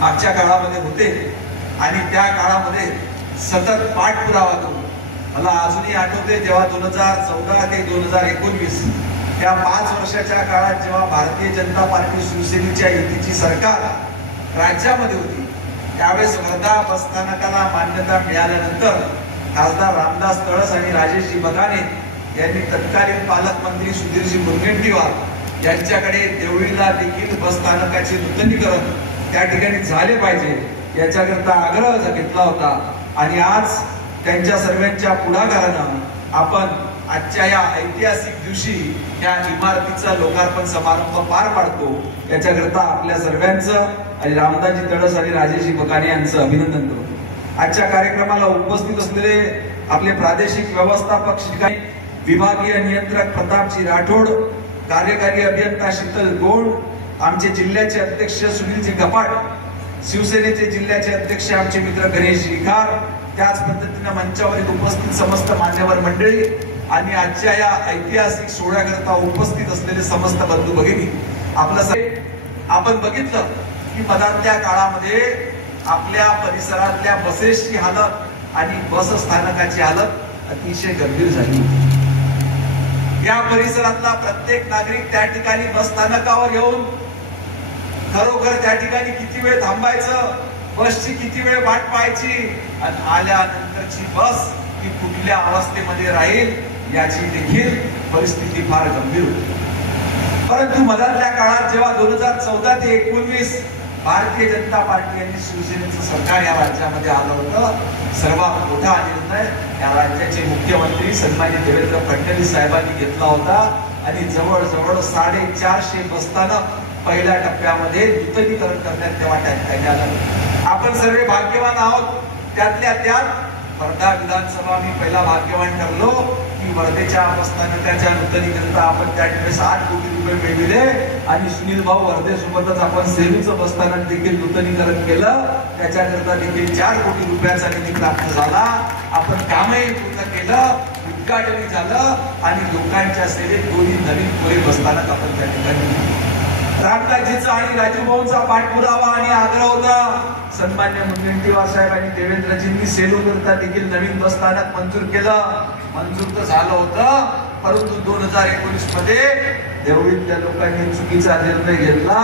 मागच्या काळामध्ये होते आणि त्या काळामध्ये सतत पाठपुरावा करून मला अजूनही आठवते जेव्हा 2014 ते 2019 या 5 वर्षाच्या काळात जेव्हा भारतीय जनता पार्टी शिवसेनेच्या युतीची सरकार राज्यामध्ये होती त्यावेळेस वर्धा बसस्थानकाला मान्यता मिळाल्यानंतर खासदार रामदास तळस आणि राजेशजी बकाने यांनी तत्कालीन पालकमंत्री सुधीरजी मुनगंटीवार यांच्याकडे देवळीला देखील बसस्थानकाचे नूतनीकरण त्या ठिकाणी झाले पाहिजे याच्याकरता आग्रह घेतला होता आणि आज त्यांच्या सर्वांच्या पुढाकारानं आपण आजच्या या ऐतिहासिक दिवशी या इमारतीचा लोकार्पण समारंभ पार पाडतो याच्याकरता आपल्या सर्वांचं आणि रामदासजी तळस आणि राजेशजी बकाने यांचं अभिनंदन करतो। आजच्या कार्यक्रमाला उपस्थित असलेले आपले प्रादेशिक व्यवस्थापक श्री विभागीय नियंत्रक प्रतापजी राठोड, कार्यकारी अभियंता शीतल गोड, आमचे जिल्ह्याचे अध्यक्ष सुनीलजी गपाट, शिवसेनेचे जिल्ह्याचे अध्यक्ष आमचे मित्र गणेश शिखार, त्याच पद्धतीने मंचावर उपस्थित समस्त मान्यवर मंडळी आणि आजच्या या ऐतिहासिक सोहळ्याकरता उपस्थित असलेले समस्त बंधू भगिनी, आपण बघितलं की मधातल्या काळामध्ये आपल्या परिसरातल्या बसेसची हालत आणि बस स्थानकाची हालत अतिशय गंभीर झाली। या परिसरातला प्रत्येक नागरिक त्या ठिकाणी बस स्थानकावर येऊन खरोखर त्या ठिकाणी किती वेळ थांबायचं, बसची किती वेळ वाट पाहायची आणि आल्यानंतरची बस ही कुठल्या अवस्थेमध्ये राहील याची देखील परिस्थिती फार गंभीर होती। परंतु मधातल्या काळात जेव्हा 2014 ते 2019 भारतीय जनता पार्टी यांनी शिवसेनेचं सरकार या राज्यामध्ये आलं होतं, सर्वात मोठा निर्णय या राज्याचे मुख्यमंत्री सन्माननीय देवेंद्र फडणवीस साहेबांनी घेतला होता आणि जवळजवळ 450 बसस्थानक पहिल्या टप्प्यामध्ये नूतनीकरण करण्यात तेव्हा टॅक्स आलं। आपण सर्व भाग्यवान आहोत। त्यातल्या त्यात वर्धा विधानसभा मी पहिला भाग्यवान ठरलो की वर्धेच्या बसस्थानकाच्या नूतनीकरता आपण त्यावेळेस 8 कोटी रुपये मिळविले आणि सुनील भाऊ वर्धेसोबतच आपण सेलूचं बसस्थानक देखील नूतनीकरण केलं, त्याच्याकरता देखील 4 कोटी रुपयाचा निधी प्राप्त झाला। आपण कामही पूर्ण केलं, उद्घाटनही झालं आणि लोकांच्या सेवेत 2 नवीन पुरे बसस्थानक आपण त्या ठिकाणी रामदासजीचा आणि राजूभाऊंचा पाठपुरावा आणि आग्रह होता। सन्मान्य मुनगंटीवार साहेब आणि देवेंद्रजींनी सेलूकरता देखील नवीन बसस्थानक मंजूर केलं, मंजूर तर झालं होतं, परंतु 2019 मध्ये देवळीतल्या लोकांनी चुकीचा निर्णय घेतला,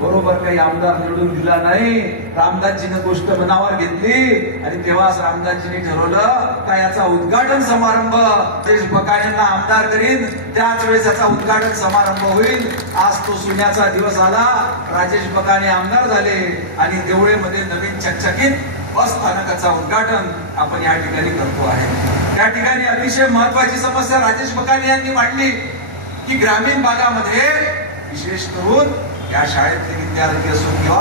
बरोबर काही आमदार निवडून दिला नाही, रामदासजीने गोष्ट मनावर घेतली आणि तेव्हाच रामदासजींनी ठरवलं का याचा उद्घाटन समारंभ राजेश बकानेंना आमदार करीन, त्याच वेळेस याचा उद्घाटन समारंभ होईल। आज तो सोन्याचा दिवस आला, राजेश बकाने आमदार झाले आणि देवळीमध्ये नवीन चकचकीत बस स्थानकाचा उद्घाटन आपण या ठिकाणी करतो आहे। त्या ठिकाणी अतिशय महत्वाची समस्या राजेश बकाने यांनी मांडली की ग्रामीण भागामध्ये विशेष करून या शाळेतले विद्यार्थी असो किंवा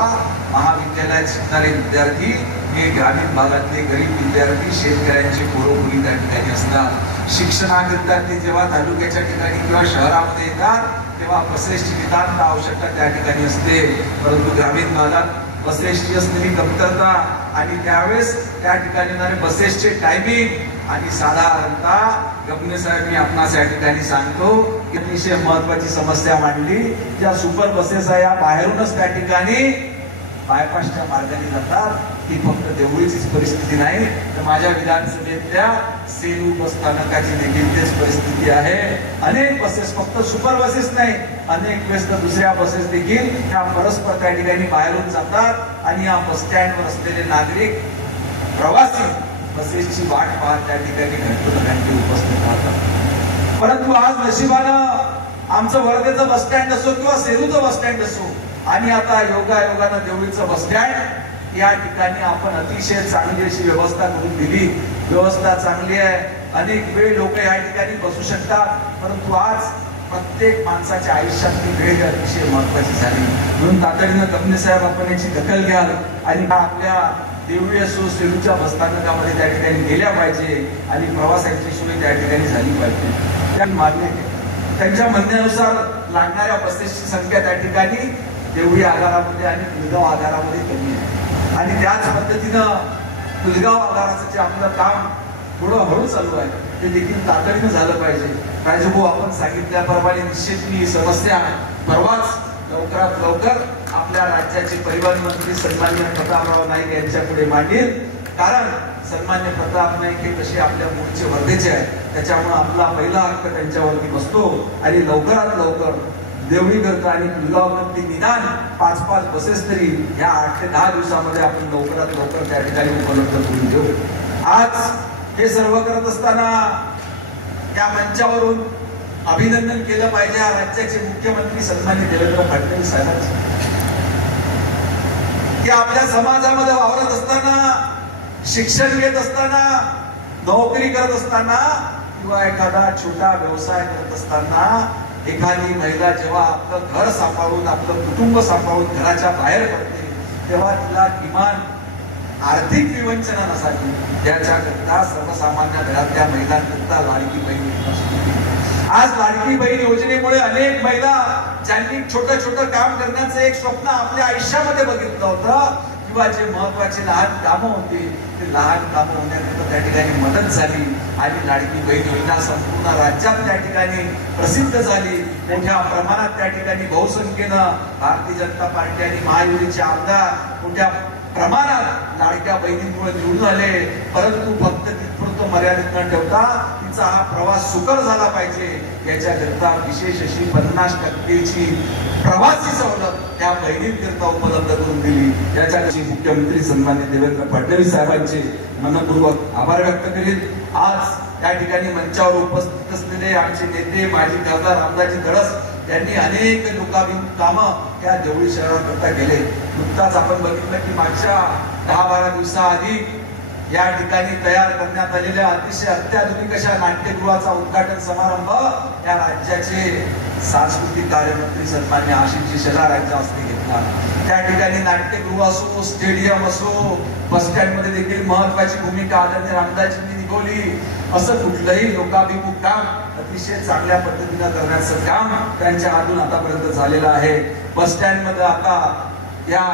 महाविद्यालयात शिकणारे विद्यार्थी हे ग्रामीण भागातले गरीब विद्यार्थी शेतकऱ्यांचे पोरं त्या ठिकाणी असतात। शिक्षणाकरिता ते जेव्हा तालुक्याच्या ठिकाणी किंवा शहरामध्ये येतात तेव्हा बसेसची नितांत आवश्यकता त्या ठिकाणी असते, परंतु ग्रामीण भागात बसेसची असलेली कमतरता आणि त्यावेळेस त्या ठिकाणी बसेसचे टायमिंग आणि साधारणतः गमने साहेब मी आपणास या ठिकाणी सांगतो की अतिशय महत्वाची समस्या मांडली। ज्या सुपर बसेस आहे या बाहेरूनच त्या ठिकाणी बायपासच्या मार्गाने जातात, ही फक्त देवळीचीच परिस्थिती नाही तर माझ्या विधानसभेतल्या सेलू बसस्थानकाची देखील तेच परिस्थिती आहे। अनेक बसेस फक्त सुपर बसेस नाही, अनेक वेळेस तर दुसऱ्या बसेस देखील या परस्पर त्या ठिकाणी बाहेरून जातात आणि या बस स्टँडवर असलेले नागरिक प्रवासी बसेसची वाट पाहत त्या ठिकाणी घंटोघंटे उपस्थित राहतात। परंतु आज नशिबानं आमचं वर्धेचं बस स्टँड असो किंवा सेलूचं बस स्टँड असो आणि आता योगायोगानं देवळीचं बस स्टँड या ठिकाणी आपण अतिशय चांगली अशी व्यवस्था करून दिली। व्यवस्था चांगली आहे, अनेक वेळ लोक या ठिकाणी बसू शकतात, परंतु आज प्रत्येक माणसाच्या आयुष्यातली वेळ अतिशय महत्वाची झाली। म्हणून तातडीनं गमने साहेब आपण याची दखल घ्याल आणि आपल्या देवळी असो सेलूच्या बसस्थानकामध्ये त्या ठिकाणी गेल्या पाहिजे आणि प्रवासाची सोय त्या ठिकाणी झाली पाहिजे। त्या मान्य त्यांच्या म्हणण्यानुसार लागणाऱ्या बसेसची संख्या त्या ठिकाणी देवळी आगारामध्ये आणि पुलगाव आगारामध्ये कमी आहे आणि त्याच पद्धतीनं पुलगाव आगाराचं जे आपलं काम थोडं हळू चालू आहे ते देखील तातडीनं झालं पाहिजे। राजूभाऊ आपण सांगितल्याप्रमाणे निश्चित ही समस्या परवाच लवकरात लवकर आपल्या राज्याचे परिवहन मंत्री सन्मान्य प्रतापराव नाईक यांच्या पुढे मांडील, कारण सन्मान्य प्रताप नाईक हे तसे आपल्या मूळचे वर्धेचे आहेत, त्याच्यामुळे आपला पहिला हक्क त्यांच्यावरती बसतो आणि लवकरात लवकर देवळी करता आणि पुलगाव करती निदान 5-5 बसेस तरी या 8 ते 10 दिवसामध्ये आपण लवकरात लवकर त्या ठिकाणी उपलब्ध करून देऊ. आज हे सर्व करत असताना या मंचावरून अभिनंदन केलं पाहिजे राज्याचे मुख्यमंत्री सन्माननीय देवेंद्र फडणवीस साहेबांचे, की आपल्या समाजामध्ये वावरत असताना, शिक्षण घेत असताना, नोकरी करत असताना किंवा एखादा छोटा व्यवसाय करत असताना एखादी महिला जेव्हा आपलं घर सांभाळून, आपलं कुटुंब सांभाळून घराच्या बाहेर पडते, तेव्हा तिला किमान आर्थिक विवंचना नसावी याच्याकरता सर्वसामान्य घरातल्या महिलांकरता लाडकी बहीण योजना सुरू केली. आज लाडकी बहीण योजनेमुळे अनेक महिला ज्यांनी छोटं छोटं काम करण्याचं एक स्वप्न आपल्या आयुष्यामध्ये बघितलं होतं किंवा जे महत्वाचे लहान कामं होती ते लहान कामं होण्याकरता त्या ठिकाणी मदत झाली आणि लाडकी बहीण योजना संपूर्ण राज्यात त्या ठिकाणी प्रसिद्ध झाली. मोठ्या प्रमाणात त्या ठिकाणी बहुसंख्येनं भारतीय जनता पार्टी आणि महायुतीचे आमदार मोठ्या प्रमाणात लाडक्या बहिणींमुळे निवडून आले, परंतु फक्त तिथपुरतं मर्यादित न ठेवता तिचा हा प्रवास सुकर झाला पाहिजे याच्याकरता विशेष अशी 50% प्रवासी सवलत त्या बहिणींकरता उपलब्ध करून दिली. याच्यासाठी मुख्यमंत्री सन्माननीय देवेंद्र फडणवीस साहेबांचे मनपूर्वक आभार व्यक्त करीत आज त्या ठिकाणी मंचावर उपस्थित असलेले आमचे नेते माजी खासदार रामदासजी तडस यांनी अनेक लोकाभिमुख कामं त्या देवळी शहराकरता केले. नुकताच आपण बघितलं की मागच्या 10-12 दिवसाआधी या ठिकाणी तयार करण्यात आलेल्या अतिशय अत्याधुनिक अशा नाट्यगृहाचा उद्घाटन समारंभ या राज्याचे सांस्कृतिक कार्यमंत्री सन्मान्य आशिषजी शेलार यांच्या हस्ते घेतला. त्या ठिकाणी नाट्यगृह असो, स्टेडियम असो, बस स्टँड मध्ये देखील महत्वाची भूमिका आदरणीय रामदासजींनी निभावली. असं कुठलंही लोकाभिमुख काम अतिशय चांगल्या पद्धतीनं करण्याचं काम त्यांच्या हातून आतापर्यंत झालेलं आहे. बस स्टँड मध्ये आता या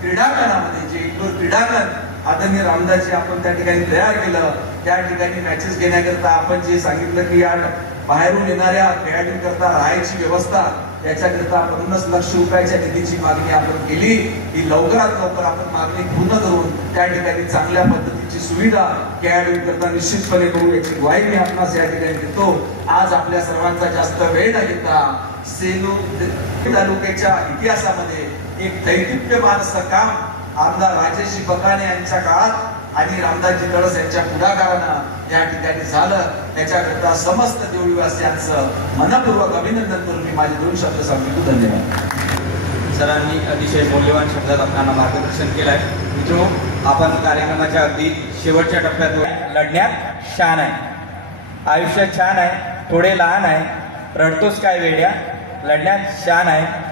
क्रीडांगणामध्ये जे इंडोर क्रीडांगण आदरणीय रामदासजी आपण त्या ठिकाणी तयार केलं, त्या ठिकाणी मॅचेस घेण्याकरता आपण जे सांगितलं की या बाहेरून येणाऱ्या खेळाडूंकरता राहायची व्यवस्था याच्याकरता 50 लाख रुपयाच्या निधीची मागणी आपण केली. ही लवकरात लवकर आपण मागणी पूर्ण करून त्या ठिकाणी चांगल्या पद्धतीची सुविधा खेळाडूंकरता निश्चितपणे करू याची ग्वाही मी आपणास या ठिकाणी देतो. आज आपल्या सर्वांचा जास्त वेळ न घेता सेलू तालुक्याच्या इतिहासामध्ये एक दैदिप्यमान असं काम आमदार राजेशजी बकाने यांच्या काळात आणि रामदासजी तडस यांच्या पुढाकारानं या ठिकाणी झालं. त्याच्याकरता समस्त देवळीवासियांचं मनपूर्वक अभिनंदन करून मी माझे 2 शब्द सांगतो. धन्यवाद. सरांनी अतिशय मौल्यवान शब्दात आपल्याला मार्गदर्शन केलंय. मित्रो, आपण कार्यक्रमाच्या अगदी शेवटच्या टप्प्यात लढण्यात शान आहे, आयुष्य छान आहे, थोडे लहान आहे, रडतोस काय वेड्या, लढण्यात शान आहे.